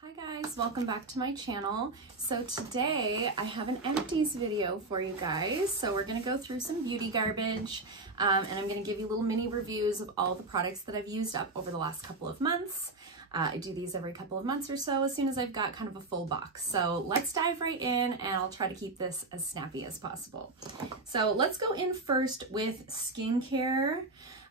Hi guys, welcome back to my channel. So today I have an Empties video for you guys. So we're gonna go through some beauty garbage and I'm gonna give you little mini reviews of all the products that I've used up over the last couple of months. I do these every couple of months or so as soon as I've got kind of a full box. So let's dive right in and I'll try to keep this as snappy as possible. So let's go in first with skincare.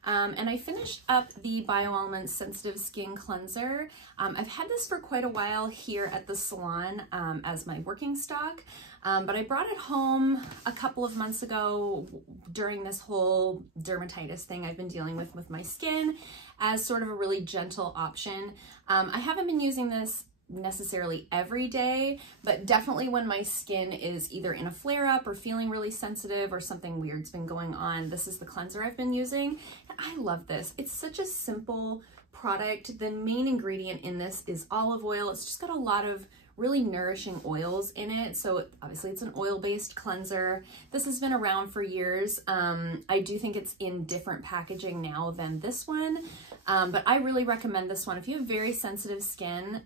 And I finished up the Bioelements Sensitive Skin Cleanser. I've had this for quite a while here at the salon as my working stock, but I brought it home a couple of months ago during this whole dermatitis thing I've been dealing with my skin as sort of a really gentle option. I haven't been using this necessarily every day, but definitely when my skin is either in a flare-up or feeling really sensitive or something weird's been going on, this is the cleanser I've been using. And I love this. It's such a simple product. The main ingredient in this is olive oil. It's just got a lot of really nourishing oils in it. So obviously it's an oil-based cleanser. This has been around for years. I do think it's in different packaging now than this one. But I really recommend this one. If you have very sensitive skin,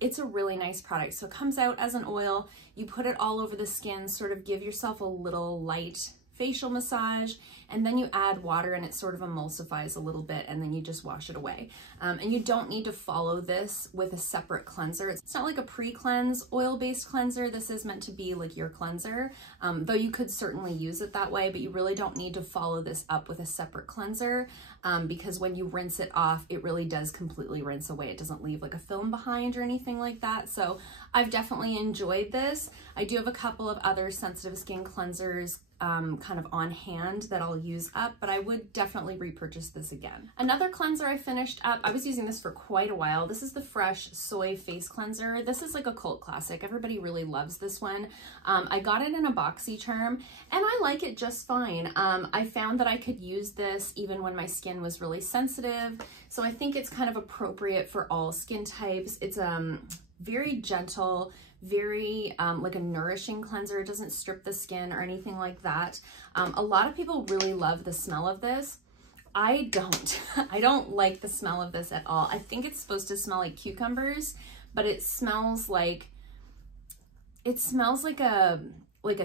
it's a really nice product. So it comes out as an oil, you put it all over the skin, sort of give yourself a little light facial massage, and then you add water and it sort of emulsifies a little bit and then you just wash it away. And you don't need to follow this with a separate cleanser. It's not like a pre-cleanse oil-based cleanser. This is meant to be like your cleanser, though you could certainly use it that way, but you really don't need to follow this up with a separate cleanser because when you rinse it off, it really does completely rinse away. It doesn't leave like a film behind or anything like that. So I've definitely enjoyed this. I do have a couple of other sensitive skin cleansers kind of on hand that I'll use up, but I would definitely repurchase this again. Another cleanser I finished up, I was using this for quite a while. This is the Fresh Soy Face Cleanser. This is like a cult classic. Everybody really loves this one. I got it in a BoxyCharm and I like it just fine. I found that I could use this even when my skin was really sensitive. So I think it's kind of appropriate for all skin types. It's very gentle, very like a nourishing cleanser. It doesn't strip the skin or anything like that. A lot of people really love the smell of this. I don't. I don't like the smell of this at all. I think it's supposed to smell like cucumbers, but it smells like a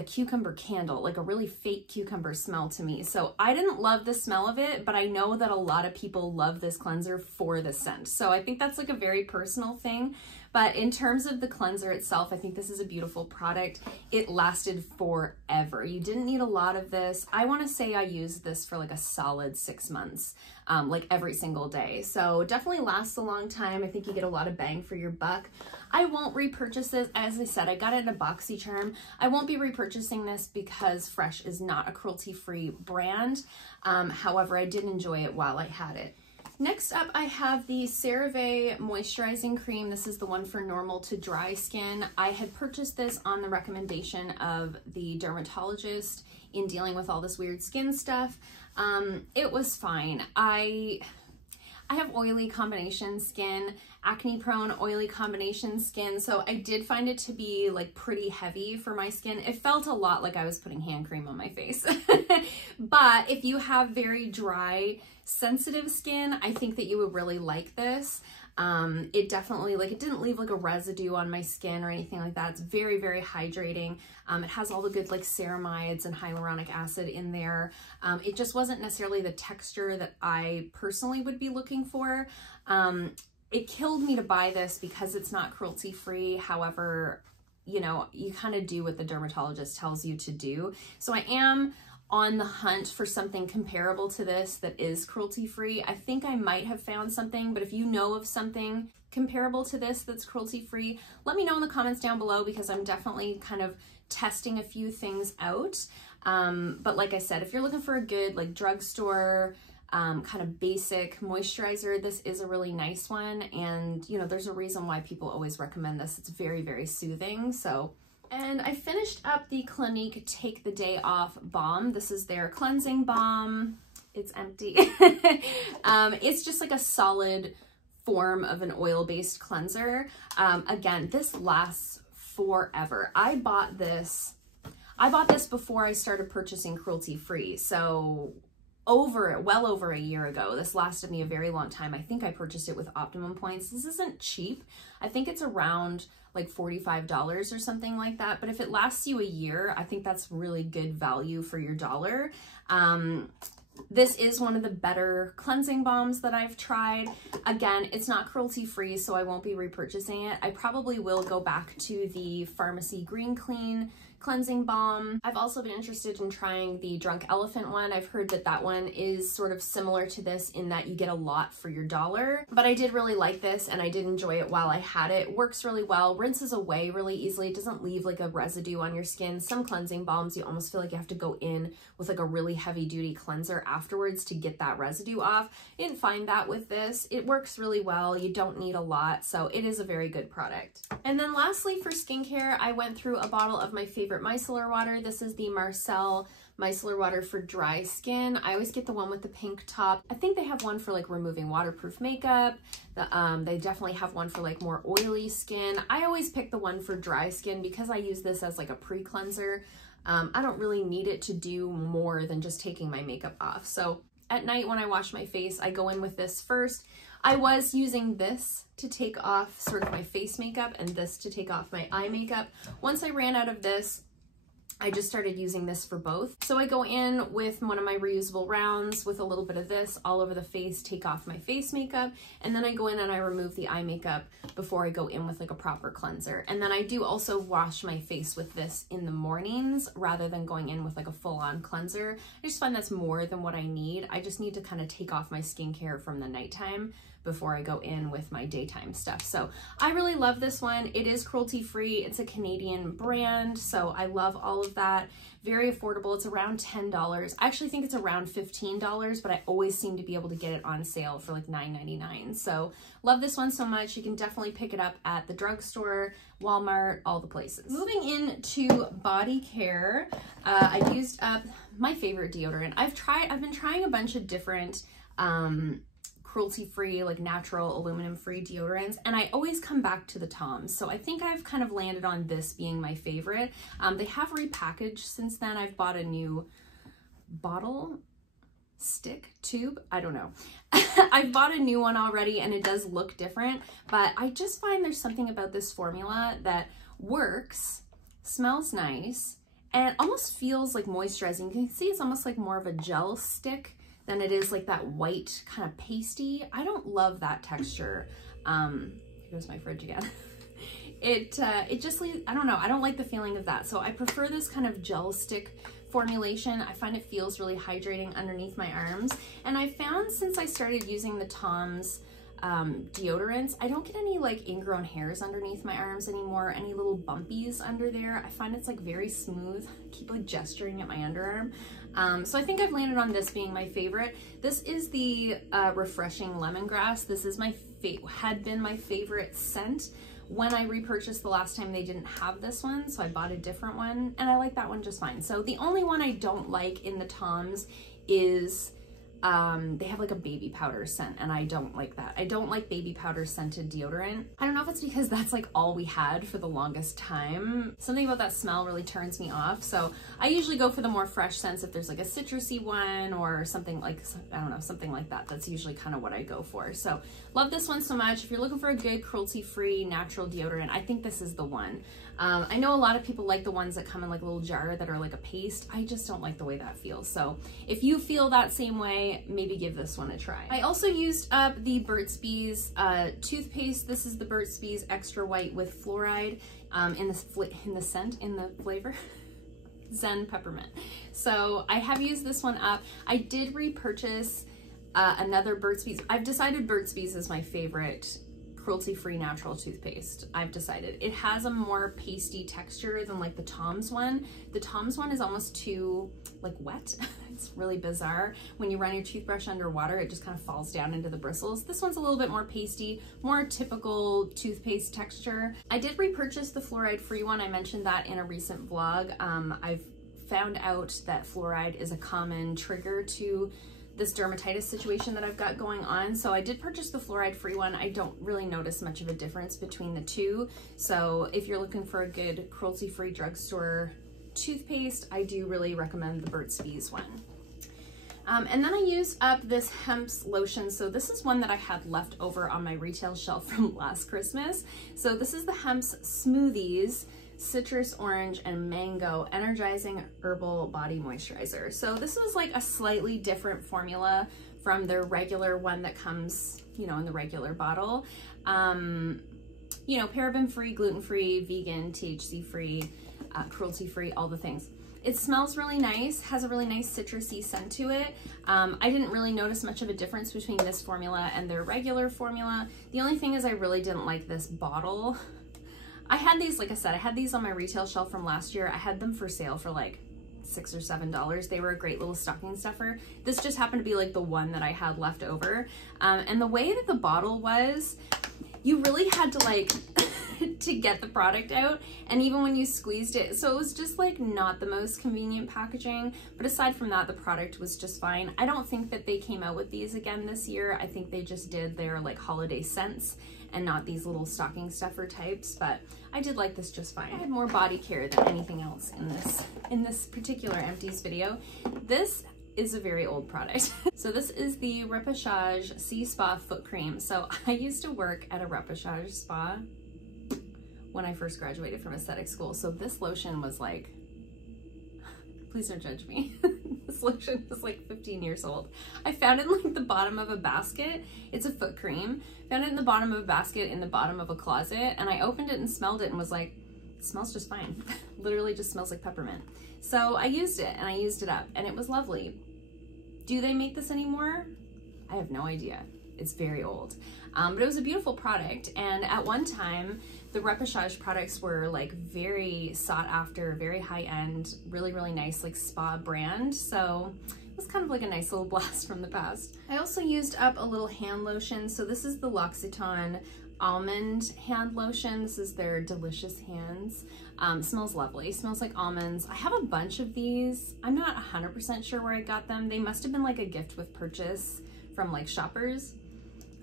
cucumber candle, like a really fake cucumber smell to me. So I didn't love the smell of it, but I know that a lot of people love this cleanser for the scent. So I think that's like a very personal thing. But in terms of the cleanser itself, I think this is a beautiful product. It lasted forever. You didn't need a lot of this. I want to say I used this for like a solid 6 months, like every single day. So definitely lasts a long time. I think you get a lot of bang for your buck. I won't repurchase this. As I said, I got it in a BoxyCharm. I won't be repurchasing this because Fresh is not a cruelty-free brand. However, I did enjoy it while I had it. Next up, I have the CeraVe Moisturizing Cream. This is the one for normal to dry skin. I had purchased this on the recommendation of the dermatologist in dealing with all this weird skin stuff. It was fine. I have oily combination skin, acne prone oily combination skin, so I did find it to be like pretty heavy for my skin. It felt a lot like I was putting hand cream on my face. But if you have very dry, sensitive skin, I think that you would really like this. It definitely, like, it didn't leave like a residue on my skin or anything like that. It's very, very hydrating. It has all the good like ceramides and hyaluronic acid in there. It just wasn't necessarily the texture that I personally would be looking for. It killed me to buy this because it's not cruelty free. However, you know, you kind of do what the dermatologist tells you to do. So I am on the hunt for something comparable to this that is cruelty-free. I think I might have found something, but if you know of something comparable to this that's cruelty-free, let me know in the comments down below because I'm definitely kind of testing a few things out. But like I said, if you're looking for a good like drugstore kind of basic moisturizer, this is a really nice one. And you know, there's a reason why people always recommend this. It's very, very soothing. So. And I finished up the Clinique Take the Day Off Balm. This is their cleansing balm. It's empty. It's just like a solid form of an oil-based cleanser. Again, this lasts forever. I bought this before I started purchasing cruelty-free. So well over a year ago. This lasted me a very long time. I think I purchased it with Optimum points. This isn't cheap. I think it's around like $45 or something like that. But if it lasts you a year, I think that's really good value for your dollar. This is one of the better cleansing balms that I've tried. Again, it's not cruelty-free, so I won't be repurchasing it. I probably will go back to the Pharmacy Green Clean cleansing balm. I've also been interested in trying the Drunk Elephant one. I've heard that that one is sort of similar to this in that you get a lot for your dollar, but I did really like this and I did enjoy it while I had it. It works really well, rinses away really easily. It doesn't leave like a residue on your skin. Some cleansing balms, you almost feel like you have to go in with like a really heavy duty cleanser afterwards to get that residue off. I didn't find that with this. It works really well. You don't need a lot, so it is a very good product. And then lastly for skincare, I went through a bottle of my favorite micellar water. This is the Marcelle micellar water for dry skin. I always get the one with the pink top. I think they have one for like removing waterproof makeup. They definitely have one for like more oily skin. I always pick the one for dry skin because I use this as like a pre-cleanser. I don't really need it to do more than just taking my makeup off. So at night when I wash my face, I go in with this first. I was using this to take off sort of my face makeup and this to take off my eye makeup. Once I ran out of this, I just started using this for both. So I go in with one of my reusable rounds with a little bit of this all over the face, take off my face makeup, and then I go in and I remove the eye makeup before I go in with like a proper cleanser. And then I do also wash my face with this in the mornings rather than going in with like a full-on cleanser. I just find that's more than what I need. I just need to kind of take off my skincare from the nighttime before I go in with my daytime stuff. So I really love this one. It is cruelty-free. It's a Canadian brand, so I love all of that. Very affordable. It's around $10. I actually think it's around $15, but I always seem to be able to get it on sale for like $9.99. So love this one so much. You can definitely pick it up at the drugstore, Walmart, all the places. Moving into body care, I used up my favorite deodorant. I've been trying a bunch of different cruelty-free, like natural aluminum-free deodorants, and I always come back to the Toms. So I think I've kind of landed on this being my favorite. They have repackaged since then. I've bought a new bottle, stick, tube, I don't know. I've bought a new one already and it does look different, but I just find there's something about this formula that works, smells nice, and almost feels like moisturizing. You can see it's almost like more of a gel stick than it is like that white kind of pasty. I don't love that texture. Here's my fridge again. It just leaves, I don't know, I don't like the feeling of that. So I prefer this kind of gel stick formulation. I find it feels really hydrating underneath my arms. And I found since I started using the Toms deodorants, I don't get any like ingrown hairs underneath my arms anymore, any little bumpies under there. I find it's like very smooth. I keep like gesturing at my underarm. So I think I've landed on this being my favorite. This is the Refreshing Lemongrass. This is had been my favorite scent. When I repurchased the last time, they didn't have this one, so I bought a different one, and I like that one just fine. So the only one I don't like in the Toms is they have like a baby powder scent, and I don't like that. I don't like baby powder scented deodorant. I don't know if it's because that's like all we had for the longest time. Something about that smell really turns me off. So I usually go for the more fresh scents if there's like a citrusy one or something like, I don't know, something like that. That's usually kind of what I go for. So love this one so much. If you're looking for a good cruelty-free natural deodorant, I think this is the one. I know a lot of people like the ones that come in like a little jar that are like a paste. I just don't like the way that feels. So if you feel that same way, maybe give this one a try. I also used up the Burt's Bees toothpaste. This is the Burt's Bees Extra White with Fluoride in the flavor. Zen Peppermint. So I have used this one up. I did repurchase another Burt's Bees. I've decided Burt's Bees is my favorite cruelty-free natural toothpaste. I've decided. It has a more pasty texture than like the Toms one. The Toms one is almost too like wet. It's really bizarre. When you run your toothbrush under water, it just kind of falls down into the bristles. This one's a little bit more pasty, more typical toothpaste texture. I did repurchase the fluoride-free one. I mentioned that in a recent vlog. I've found out that fluoride is a common trigger to this dermatitis situation that I've got going on. So I did purchase the fluoride-free one. I don't really notice much of a difference between the two. So if you're looking for a good cruelty-free drugstore toothpaste, I do really recommend the Burt's Bees one. And then I used up this Hempz lotion. So this is one that I had left over on my retail shelf from last Christmas. So this is the Hempz Smoothies Citrus Orange and Mango Energizing Herbal Body Moisturizer. So this was like a slightly different formula from their regular one that comes, you know, in the regular bottle. You know, paraben-free, gluten-free, vegan, THC-free, cruelty-free, all the things. It smells really nice, has a really nice citrusy scent to it. I didn't really notice much of a difference between this formula and their regular formula. The only thing is I really didn't like this bottle. I had these, like I said, I had these on my retail shelf from last year. I had them for sale for like $6 or $7. They were a great little stocking stuffer. This just happened to be like the one that I had left over. And the way that the bottle was, you really had to like to get the product out, and even when you squeezed it, so it was just like not the most convenient packaging. But aside from that, the product was just fine. I don't think that they came out with these again this year. I think they just did their like holiday scents and not these little stocking stuffer types, but I did like this just fine. I had more body care than anything else in this particular Empties video. This is a very old product. So this is the Repechage Sea Spa foot cream. So I used to work at a Repechage spa when I first graduated from aesthetic school. So this lotion was like, please don't judge me. This lotion is like 15 years old. I found it in like the bottom of a basket. It's a foot cream. Found it in the bottom of a basket in the bottom of a closet, and I opened it and smelled it and was like, it smells just fine. Literally just smells like peppermint. So I used it and I used it up and it was lovely. Do they make this anymore? I have no idea. It's very old. But it was a beautiful product, and at one time the Repechage products were like very sought after, very high end, really, really nice like spa brand. So it was kind of like a nice little blast from the past. I also used up a little hand lotion. So this is the L'Occitane Almond hand lotion. This is their Delicious Hands. Smells lovely, smells like almonds. I have a bunch of these. I'm not 100% sure where I got them. They must have been like a gift with purchase from like Shoppers.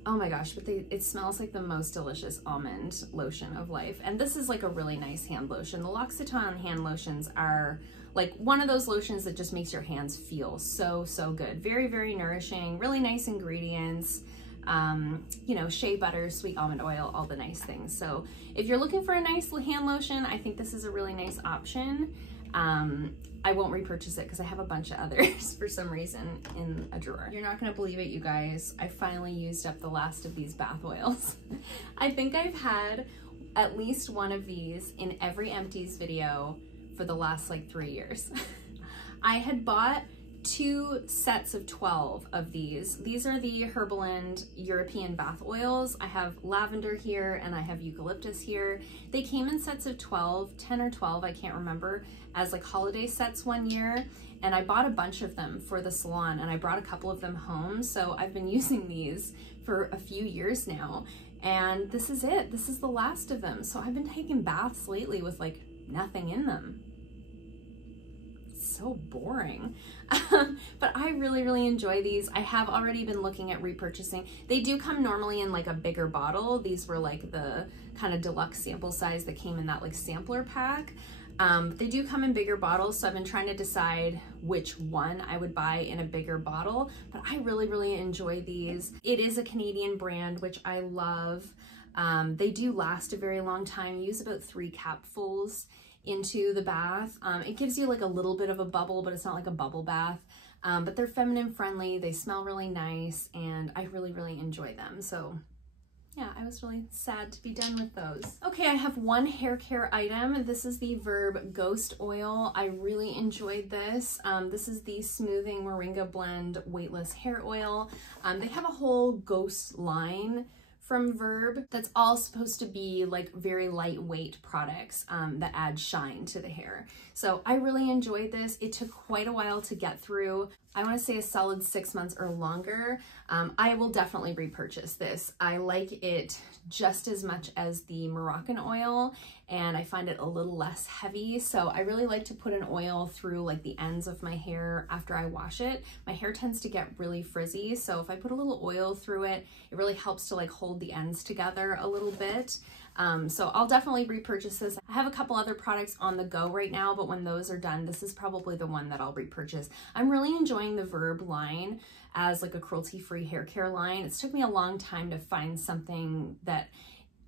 Oh my gosh, but it smells like the most delicious almond lotion of life. And this is like a really nice hand lotion. The L'Occitane hand lotions are like one of those lotions that just makes your hands feel so, so good. Very, very nourishing, really nice ingredients. You know, shea butter, sweet almond oil, all the nice things. So if you're looking for a nice hand lotion, I think this is a really nice option. I won't repurchase it because I have a bunch of others for some reason in a drawer. You're not gonna believe it, you guys. I finally used up the last of these bath oils. I think I've had at least one of these in every Empties video for the last like 3 years. I had bought 2 sets of 12 of these. These are the Herbalind European bath oils. I have lavender here and I have eucalyptus here. They came in sets of 12, 10 or 12, I can't remember, as like holiday sets one year. And I bought a bunch of them for the salon and I brought a couple of them home. So I've been using these for a few years now. And this is it. This is the last of them. So I've been taking baths lately with like nothing in them. So boring. But I really, really enjoy these. I have already been looking at repurchasing. They do come normally in like a bigger bottle. These were like the kind of deluxe sample size that came in that like sampler pack. They do come in bigger bottles, so I've been trying to decide which one I would buy in a bigger bottle, but I really, really enjoy these. It is a Canadian brand, which I love. They do last a very long time. You use about 3 capfuls into the bath. It gives you like a little bit of a bubble, but it's not like a bubble bath. But they're feminine friendly, they smell really nice, and I really, really enjoy them. So yeah, I was really sad to be done with those. Okay, I have one hair care item. This is the Verb Ghost Oil. I really enjoyed this. This is the Smoothing Moringa Blend Weightless Hair Oil. They have a whole ghost line from Verb that's all supposed to be like very lightweight products that add shine to the hair. So I really enjoyed this. It took quite a while to get through. I want to say a solid 6 months or longer. I will definitely repurchase this. I like it just as much as the Moroccan oil, and I find it a little less heavy. So I really like to put an oil through like the ends of my hair after I wash it. My hair tends to get really frizzy, so if I put a little oil through it, it really helps to like hold the ends together a little bit. So I'll definitely repurchase this. I have a couple other products on the go right now, but when those are done, this is probably the one that I'll repurchase. I'm really enjoying the Verb line as like a cruelty-free hair care line. It's took me a long time to find something that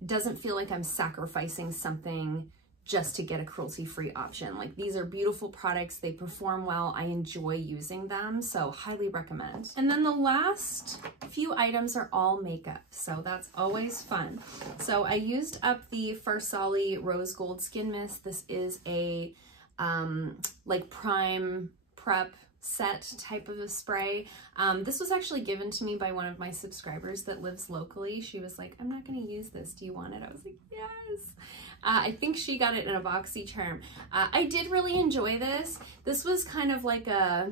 doesn't feel like I'm sacrificing something just to get a cruelty-free option. Like, these are beautiful products, they perform well, I enjoy using them, so highly recommend. And then the last few items are all makeup, so that's always fun. So I used up the Farsali Rose Gold Skin Mist. This is a like prime prep set type of a spray. This was actually given to me by one of my subscribers that lives locally. She was like, I'm not going to use this, do you want it? I was like, yes. I think she got it in a BoxyCharm. I did really enjoy this. This was kind of like a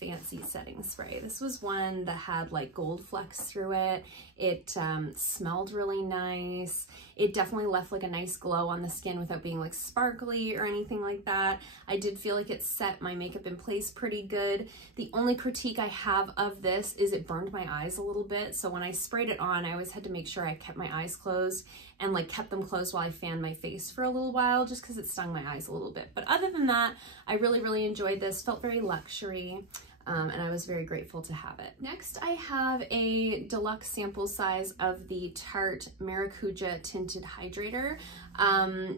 fancy setting spray. This was one that had like gold flecks through it. It smelled really nice. It definitely left like a nice glow on the skin without being like sparkly or anything like that. I did feel like it set my makeup in place pretty good. The only critique I have of this is it burned my eyes a little bit. So when I sprayed it on, I always had to make sure I kept my eyes closed and like kept them closed while I fanned my face for a little while, just because it stung my eyes a little bit. But other than that, I really enjoyed this. Felt very luxury. And I was very grateful to have it. Next, I have a deluxe sample size of the Tarte Maracuja Tinted Hydrator.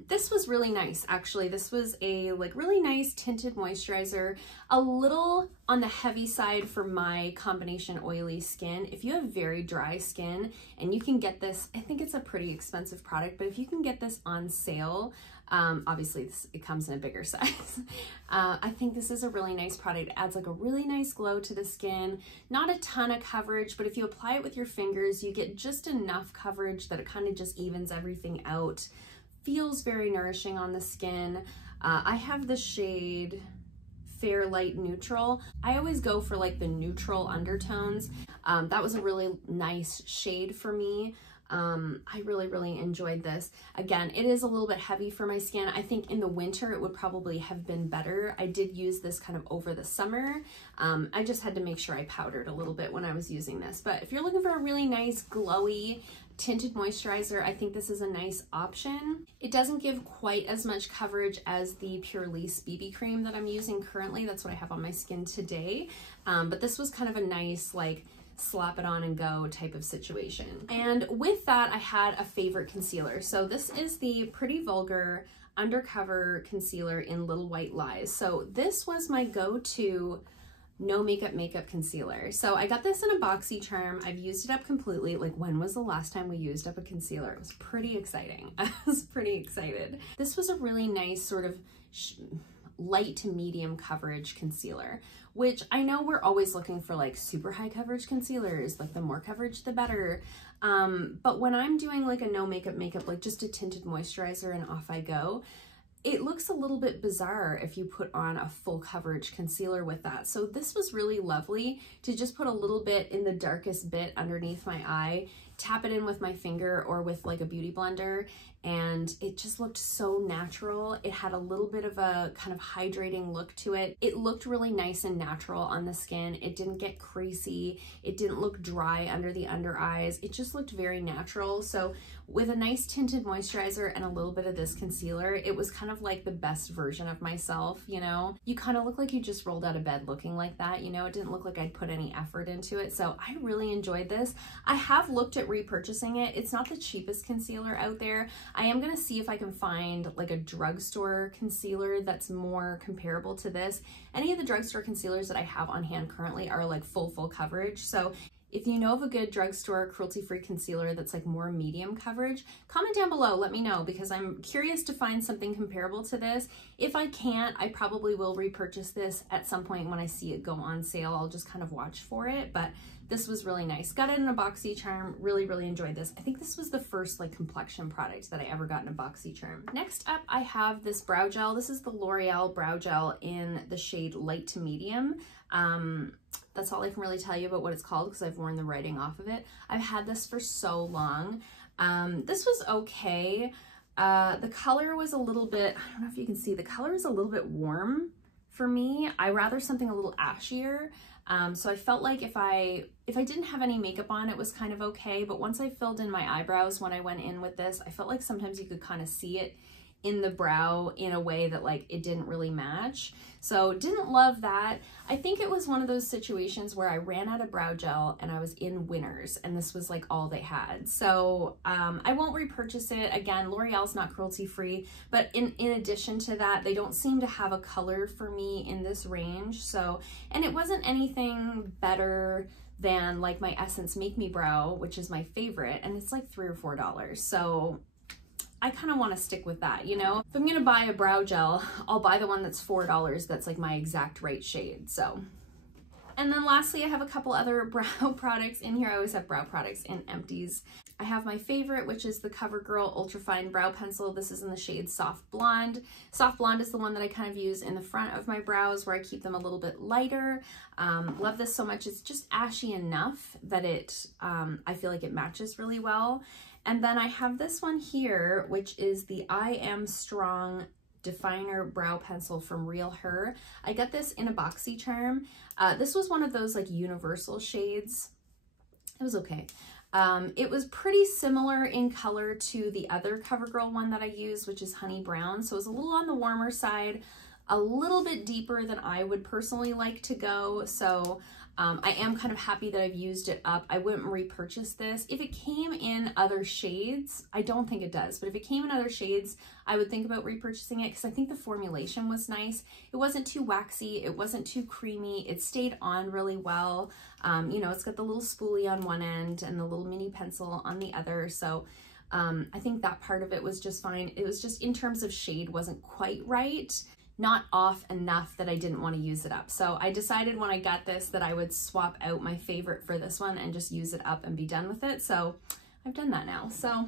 This was really nice, actually. This was a like really nice tinted moisturizer, a little on the heavy side for my combination oily skin. If you have very dry skin and you can get this, I think it's a pretty expensive product, but if you can get this on sale, obviously it comes in a bigger size. I think this is a really nice product. It adds like a really nice glow to the skin, not a ton of coverage, but if you apply it with your fingers, you get just enough coverage that it kind of just evens everything out. Feels very nourishing on the skin. I have the shade Fair Light Neutral. I always go for like the neutral undertones. That was a really nice shade for me. I really enjoyed this. Again, it is a little bit heavy for my skin. I think in the winter it would probably have been better. I did use this kind of over the summer. I just had to make sure I powdered a little bit when I was using this. But if you're looking for a really nice glowy tinted moisturizer, I think this is a nice option. It doesn't give quite as much coverage as the Pure Lease BB cream that I'm using currently. That's what I have on my skin today. But this was kind of a nice like slap it on and go type of situation. And with that, I had a favorite concealer. So this is the Pretty Vulgar Undercover Concealer in Little White Lies. So this was my go-to no makeup concealer. So I got this in a BoxyCharm. I've used it up completely. Like, when was the last time we used up a concealer? It was pretty exciting. I was pretty excited. This was a really nice sort of light to medium coverage concealer, which I know we're always looking for like super high coverage concealers, like the more coverage the better. But when I'm doing like a no makeup, like just a tinted moisturizer and off I go, it looks a little bit bizarre if you put on a full coverage concealer with that. So this was really lovely to just put a little bit in the darkest bit underneath my eye, tap it in with my finger or with like a beauty blender, and it just looked so natural. It had a little bit of a kind of hydrating look to it. It looked really nice and natural on the skin. It didn't get creasy. It didn't look dry under the under eyes. It just looked very natural. So with a nice tinted moisturizer and a little bit of this concealer, it was kind of like the best version of myself, you know? You kind of look like you just rolled out of bed looking like that, you know? It didn't look like I'd put any effort into it. So I really enjoyed this. I have looked at repurchasing it. It's not the cheapest concealer out there. I am gonna see if I can find like a drugstore concealer that's more comparable to this. Any of the drugstore concealers that I have on hand currently are like full coverage. So if you know of a good drugstore cruelty-free concealer that's like more medium coverage, comment down below, let me know, because I'm curious to find something comparable to this. If I can't, I probably will repurchase this at some point when I see it go on sale. I'll just kind of watch for it, but this was really nice. Got it in a BoxyCharm, really enjoyed this. I think this was the first like complexion product that I ever got in a BoxyCharm. Next up, I have this brow gel. This is the L'Oreal Brow Gel in the shade light to medium. That's all I can really tell you about what it's called because I've worn the writing off of it. I've had this for so long. This was okay. The color was a little bit, I don't know if you can see, the color is a little bit warm for me. I rather something a little ashier. So I felt like if I didn't have any makeup on, it was kind of okay. But once I filled in my eyebrows when I went in with this, I felt like sometimes you could kind of see it in the brow in a way that like it didn't really match. So didn't love that. I think it was one of those situations where I ran out of brow gel and I was in Winners and this was like all they had. So I won't repurchase it. Again, L'Oreal's not cruelty free, but in addition to that, they don't seem to have a color for me in this range. So, and it wasn't anything better than like my Essence Make Me Brow, which is my favorite, and it's like $3 or $4. So I kind of want to stick with that, you know? If I'm going to buy a brow gel, I'll buy the one that's $4 that's like my exact right shade, so. And then lastly, I have a couple other brow products in here. I always have brow products in Empties. I have my favorite, which is the Covergirl Ultrafine Brow Pencil. This is in the shade Soft Blonde. Soft Blonde is the one that I kind of use in the front of my brows where I keep them a little bit lighter. Love this so much. It's just ashy enough that I feel like it matches really well. And then I have this one here, which is the I Am Strong Definer Brow Pencil from RealHer. I got this in a BoxyCharm. This was one of those like universal shades. It was okay. It was pretty similar in color to the other CoverGirl one that I use, which is Honey Brown. So it was a little on the warmer side, a little bit deeper than I would personally like to go. So I am kind of happy that I've used it up. I wouldn't repurchase this. If it came in other shades, I don't think it does, but if it came in other shades, I would think about repurchasing it because I think the formulation was nice. It wasn't too waxy. It wasn't too creamy. It stayed on really well. You know, it's got the little spoolie on one end and the little mini pencil on the other. So I think that part of it was just fine. It was just in terms of shade wasn't quite right. Not off enough that I didn't want to use it up. So I decided when I got this that I would swap out my favorite for this one and just use it up and be done with it. So I've done that now. So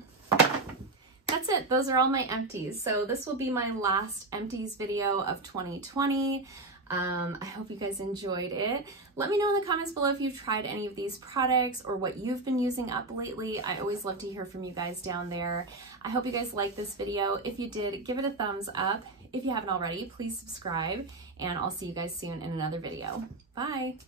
that's it. Those are all my empties. So this will be my last empties video of 2020. I hope you guys enjoyed it. Let me know in the comments below if you've tried any of these products or what you've been using up lately. I always love to hear from you guys down there. I hope you guys liked this video. If you did, give it a thumbs up. If you haven't already, please subscribe, and I'll see you guys soon in another video. Bye.